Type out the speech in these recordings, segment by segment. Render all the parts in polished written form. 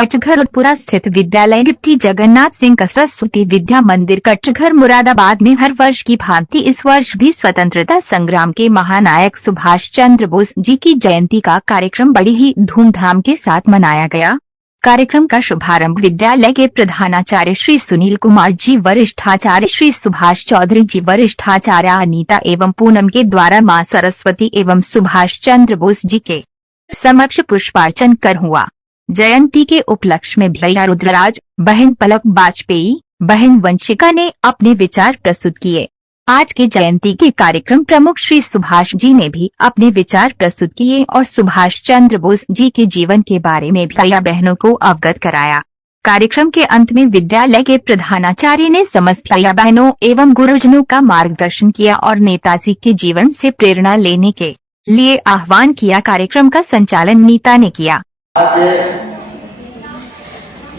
कचघरपुरा स्थित विद्यालय डिप्टी जगन्नाथ सिंह सरस्वती विद्या मंदिर कचघर मुरादाबाद में हर वर्ष की भांति इस वर्ष भी स्वतंत्रता संग्राम के महानायक सुभाष चंद्र बोस जी की जयंती का कार्यक्रम बड़ी ही धूमधाम के साथ मनाया गया। कार्यक्रम का शुभारंभ विद्यालय के प्रधानाचार्य श्री सुनील कुमार जी, वरिष्ठाचार्य श्री सुभाष चौधरी जी, वरिष्ठाचार्य अनीता एवं पूनम के द्वारा मां सरस्वती एवं सुभाष चंद्र बोस जी के समक्ष पुष्पार्चन कर हुआ। जयंती के उपलक्ष्य में भैया रुद्रराज, बहन पलक वाजपेयी, बहन वंशिका ने अपने विचार प्रस्तुत किए। आज के जयंती के कार्यक्रम प्रमुख श्री सुभाष जी ने भी अपने विचार प्रस्तुत किए और सुभाष चंद्र बोस जी के जीवन के बारे में भैया बहनों को अवगत कराया। कार्यक्रम के अंत में विद्यालय के प्रधानाचार्य ने समस्त भैया बहनों एवं गुरुजनों का मार्गदर्शन किया और नेताजी के जीवन से प्रेरणा लेने के लिए आह्वान किया। कार्यक्रम का संचालन नीता ने किया। आज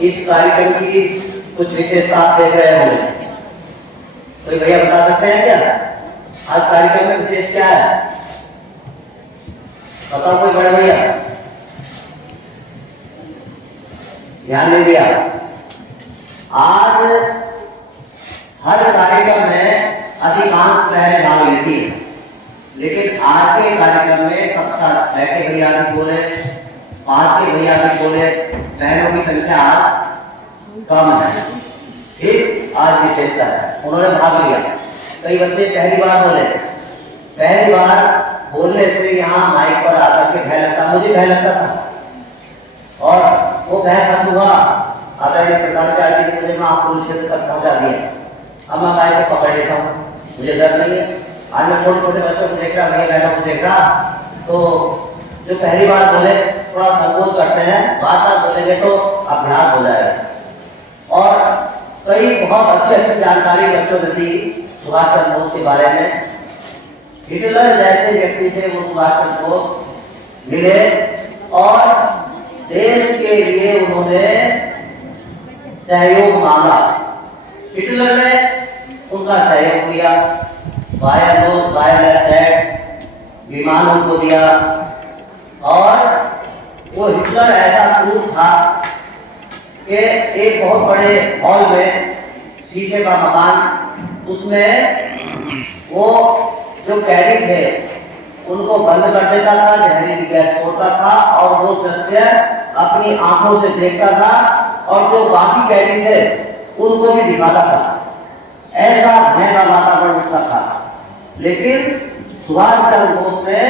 इस कार्यक्रम की कुछ विशेषता देख रहे होंगे, कोई भैया बता सकते हैं क्या? आज कार्यक्रम में विशेष क्या है? बताओ कोई बड़े भैया, ध्यान नहीं दिया। आज हर कार्यक्रम में अधिकांश बहनें भाग लेती है, लेकिन आज के कार्यक्रम में कक्षा 6 के भैया भी बोले, 5 के भैया भी बोले, बहनों की संख्या कम है। फिर आज विशेषता है, उन्होंने भाग लिया। कई बच्चे पहली बार बोले, पहली बार बोलने से यहाँ माइक पर आकर के भय लगता, मुझे भय लगता था और वो भय खत्म हुआ। आदरणीय प्रधानाचार्य जी ने मुझे वहाँ पुलिस क्षेत्र तक पहुँचा दिया। अब मैं माइक को पकड़ लेता हूँ, मुझे डर नहीं है। आज मैं छोटे छोटे बच्चों को देख रहा, भैया बहनों को देख रहा, तो जो पहली बार बोले थोड़ा संकोच करते हैं, बार बार बोलेंगे तो अभ्यास हो जाएगा। और कई बहुत अच्छी जानकारी बच्चों ने दी सुभाष चंद्र बोस के बारे में। हिटलर जैसे व्यक्ति से वो सुभाष चंद्र बोस मिले और देश के लिए उन्होंने सहयोग मांगा। हिटलर ने उनका सहयोग दिया, विमान उनको दिया और वो हिटलर ऐसा क्रूर था कि एक बहुत बड़े हॉल में शीशे का मकान, उसमें वो जो कैदी थे उनको बंद कर देता था, जहरीली गैस छोड़ता था और वो दृश्य अपनी आंखों से देखता था और जो बाकी कैदी थे उनको भी दिखाता था। ऐसा भय का वातावरण उठता था। लेकिन सुभाष चंद्र बोस ने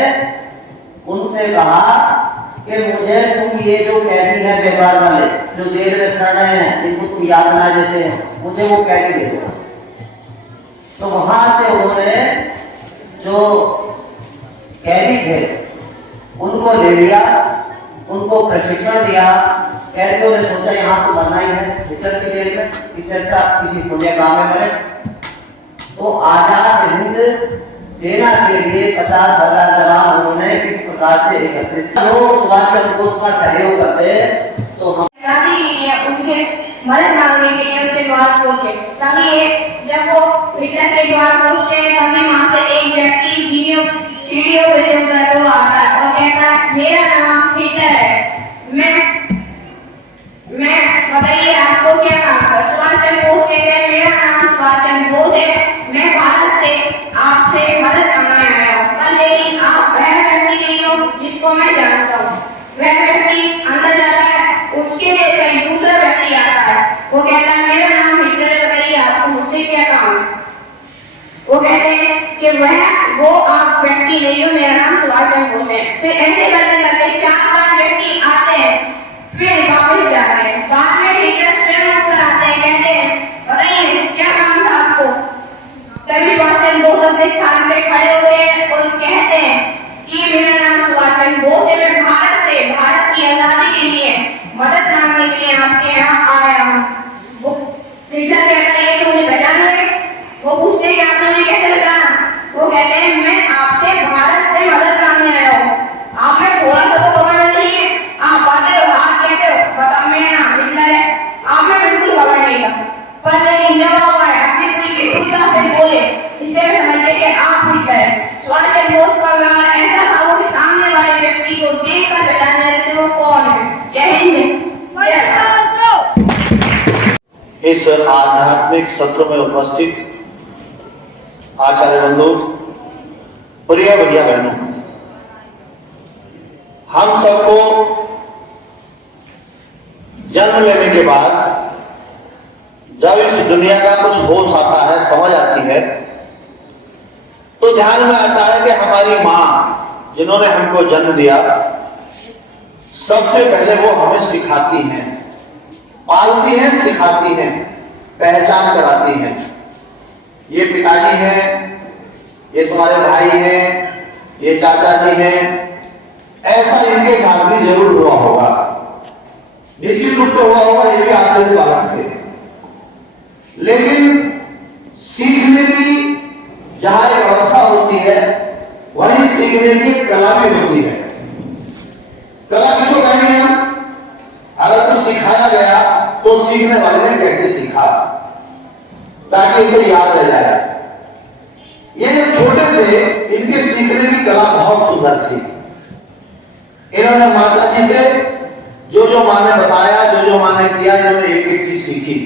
उनसे कहा कि मुझे तुम ये जो कैदी है बेकार वाले जो जेल में सड़ रहे हैं, इनको तुम यातना देते हैं, मुझे वो कैदी दे दो। तो वहां से उन्होंने जो कैदी थे उनको ले लिया, उनको प्रशिक्षण दिया। कैदियों ने सोचा यहाँ तो बनना ही है हिटलर की जेल में, इससे अच्छा किसी पुण्य काम में बने। तो आजाद हिंद सेना के लिए 50,000 जवान उन्होंने किस प्रकार से एकत्रित। लोग सुभाष चंद्र बोस का सहयोग करते तो हम उनके मदद मांगने के लिए उनके द्वार पहुंचे। तभी जब वो हिटलर के द्वार पहुंचते तभी वहां से एक व्यक्ति सीढ़ियों पे से उतरता हुआ आता है और कहता है मेरा नाम हिटलर है, मैं बताइए आपको क्या काम है? सुभाष चंद्र बोस कहते हैं मेरा नाम सुभाष चंद्र बोस है, मैं भारत से आपसे मदद मांगने आया हूँ, पर लेकिन आप वह व्यक्ति नहीं हो जिसको मैं जानता हूँ। वह व्यक्ति अंदर जाता है, उसके जैसा ही दूसरा व्यक्ति आता है, वो कहता है मेरा नाम हिटलर है, बताइए आपको मुझसे क्या काम है? वो कहते हैं कि वो आप व्यक्ति नहीं हो, मेरा नाम सुभाष चंद्र बोस है। फिर ऐसे करते करते 4-5 व्यक्ति आते हैं, फिर वापस जाते हैं। बाद में हिटलर स्वयं उत्तर आते हैं, कहते हैं बताइए क्या काम था आपको? तभी सुभाष चंद्र बोस अपने स्थान से खड़े होते हैं और कहते हैं कि मेरा नाम सुभाष चंद्र बोस है, मैं भारत की आजादी के लिए मदद मांगने के लिए आपके यहाँ आया हूँ। वो हिटलर कहता है ये तुमने पहचान है? वो पूछते हैं कि आपने कैसे पहचाना? वो कहते हैं मैं आपसे भारत से मदद मांगने आया हूँ। आप में थोड़ा सा तो गवर्नमेंट नहीं है, आप बातें इस आध्यात्मिक सत्र में उपस्थित आचार्य बंधु, प्रिय भैया बहनों, हम सबको जन्म लेने के बाद जब इस दुनिया का कुछ होश आता है, समझ आती है, तो ध्यान में आता है कि हमारी मां जिन्होंने हमको जन्म दिया, सबसे पहले वो हमें सिखाती हैं, पालती हैं, सिखाती हैं, पहचान कराती हैं। ये पिताजी हैं, ये तुम्हारे भाई हैं, ये चाचा जी हैं। ऐसा इनके साथ भी जरूर हुआ होगा, निश्चित रूप से हुआ होगा, ये भी आप जैसे बालक थे। लेकिन सीखने की जहां एक अवस्था होती है, वहीं सीखने की कला भी होती है। कला किसको कहेंगे हम? अगर कुछ सिखाया गया तो सीखने वाले ने कैसे सीखा, ताकि उसे याद रह जाए। ये जब छोटे थे, इनके सीखने की कला बहुत सुंदर थी। इन्होंने माता जी से जो माँ ने बताया, जो माँ ने किया, इन्होंने एक एक चीज सीखी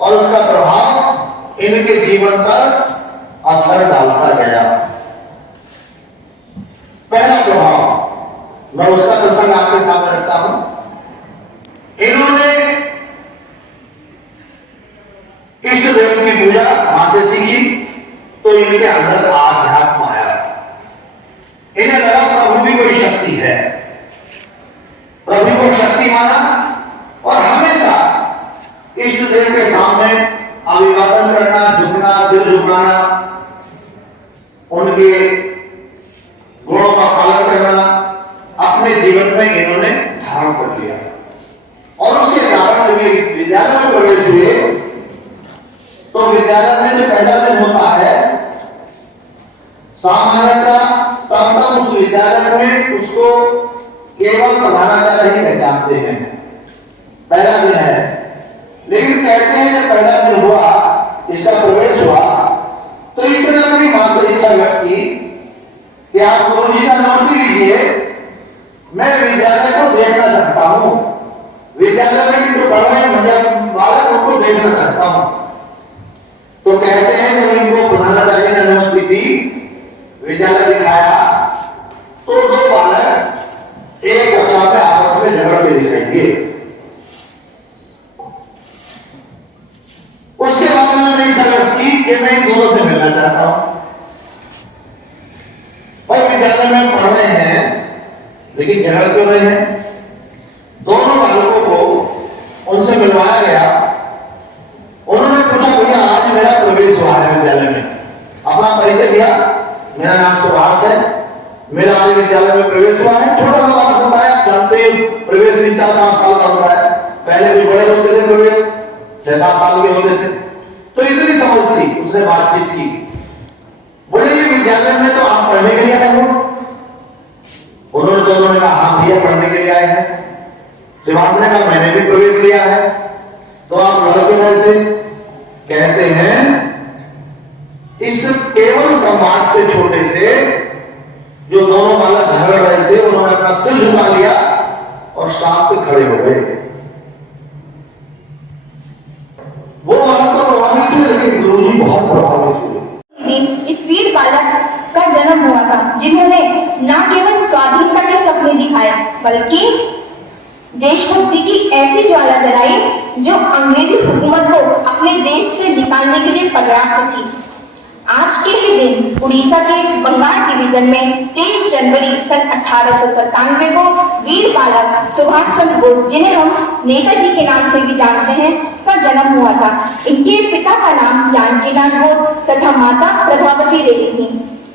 और उसका प्रभाव इनके जीवन पर असर डालता गया। पहला प्रभाव, मैं उसका प्रसंग आपके सामने रखता हूं। इन्होंने इष्ट देव की पूजा मां से सीखी, तो इनके अंदर आध्यात्म आया। इन्हें लगा प्रभु भी कोई शक्ति है, प्रभु को शक्ति माना और हमेशा इष्ट देव के सामने अभिवादन करना, झुकना, सिर झुकाना, उनके गुणों का पालन करना अपने जीवन में इन्होंने धारण कर लिया। और उसके कारण जब ये विद्यालय में प्रवेश हुए, तो विद्यालय में जो पहला दिन होता है सामान्यतः, तब उस विद्यालय में उसको केवल प्रधानाचार्य ही पहचानते हैं, पहला दिन है। लेकिन कहते हैं जब पहला दिन हुआ, इसका प्रवेश हुआ, तो इसने अपनी मां से इच्छा व्यक्त की कि आप गुरु जी से अनुमति लीजिए, मैं विद्यालय को देखना चाहता हूं, विद्यालय में जो पढ़ रहे हैं बालक, उनको देखना चाहता हूं। तो कहते हैं जब इनको प्रधानाचार्य ने अनुमति दी, विद्यालय दिखाया, तो दो बालक एक कक्षा में आपस में झगड़ते दिखाई दिए। उसके बाद मैंने इच्छा व्यक्त की कि मैं इन दोनों से मिलना चाहता हूं। और विद्यालय में पढ़ रहे हैं, लेकिन झगड़ क्यों रहे हैं? दोनों बालकों को उनसे मिलवाया गया। उन्होंने पूछा, भैया आज मेरा प्रवेश हुआ है विद्यालय में, अपना परिचय दिया, मेरा नाम सुभाष है, मेरा आज विद्यालय में प्रवेश हुआ है। छोटा सा बालक होता है, आप जानते हैं प्रवेश 3-4-5 साल का होता है, पहले भी बड़े होते थे प्रवेश 6-7 साल के होते थे। तो इतनी समझ थी, उसने बातचीत की, बोले ये विद्यालय में तो आप पढ़ने के लिए आए हो? उन्होंने दोनों ने कहा हाँ भैया पढ़ने के लिए आए हैं। शिवास ने कहा मैंने भी प्रवेश लिया है। तो आप लड़ क्यों रहे थे? कहते हैं इस केवल संवाद से, छोटे से जो दोनों बालक झगड़ रहे थे, उन्होंने अपना सिर झुका लिया और शांत खड़े हो गए। वो बालक तो प्रभावित हुए, लेकिन गुरुजी बहुत प्रभावित हुए। इस वीर बालक का जन्म हुआ था, जिन्होंने न केवल स्वाधीनता के सपने दिखाए, बल्कि देशभक्ति की ऐसी ज्वाला जलाई जो अंग्रेजी हुकूमत को अपने देश से निकालने के लिए पर्याप्त थी। आज के ही दिन उड़ीसा के बंगाल डिवीजन में 23 जनवरी सन 1897 को वीर बालक सुभाष चंद्र बोस, जिन्हें हम नेताजी के नाम से भी जानते हैं, का जन्म हुआ था। इनके पिता का नाम जानकीनाथ बोस तथा माता प्रभावती देवी थी।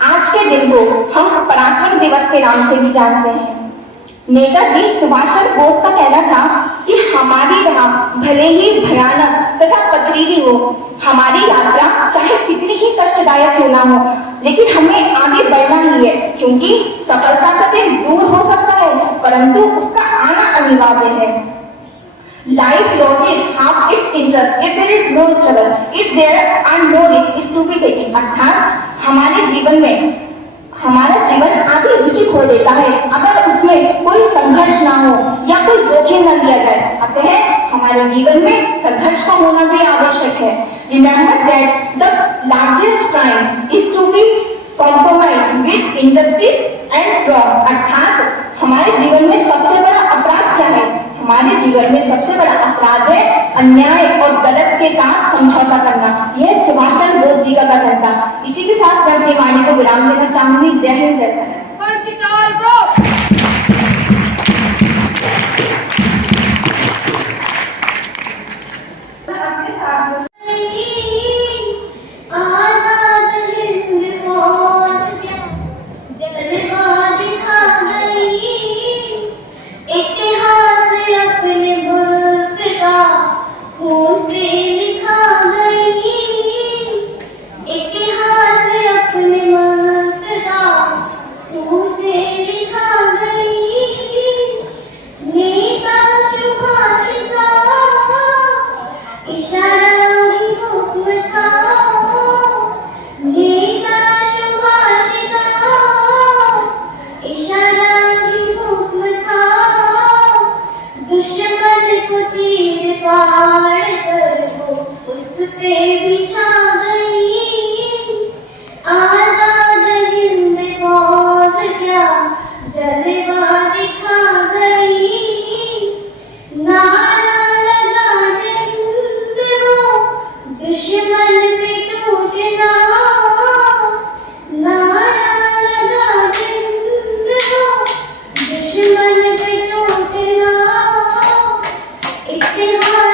आज के दिन को हम पराक्रम दिवस के नाम से भी जानते हैं। नेताजी सुभाष चंद्र बोस का कहना था कि हमारी राह भले ही भयानक तथा पथरीली हो, हमारी यात्रा चाहे कितनी ही कष्टदायक क्यों ना हो, लेकिन हमें आगे बढ़ना ही है, क्योंकि सफलता का दिन दूर हो सकता है, परंतु उसका आना अनिवार्य है। Life loses half its interest if there is no struggle, if there are no risks to be taken। अर्थात हमारे जीवन में हमारा जीवन आधी रुचि खो देता है अगर उसमें कोई संघर्ष ना हो या कोई जोखिम न लिया जाए। अतः हमारे जीवन में संघर्ष का होना भी आवश्यक है। Remember that the largest crime is to be compromise with injustice and wrong. अर्थात हमारे जीवन में सबसे बड़ा अपराध क्या है? हमारे जीवन में सबसे बड़ा अपराध है अन्याय और गलत के साथ समझौता करना। यह सुभाष चंद्र बोस जी का कथन था। इसी के साथ मैं अपनी वाणी को विराम देना चाहूंगी। जय हिंद, जय भारत। इतिहास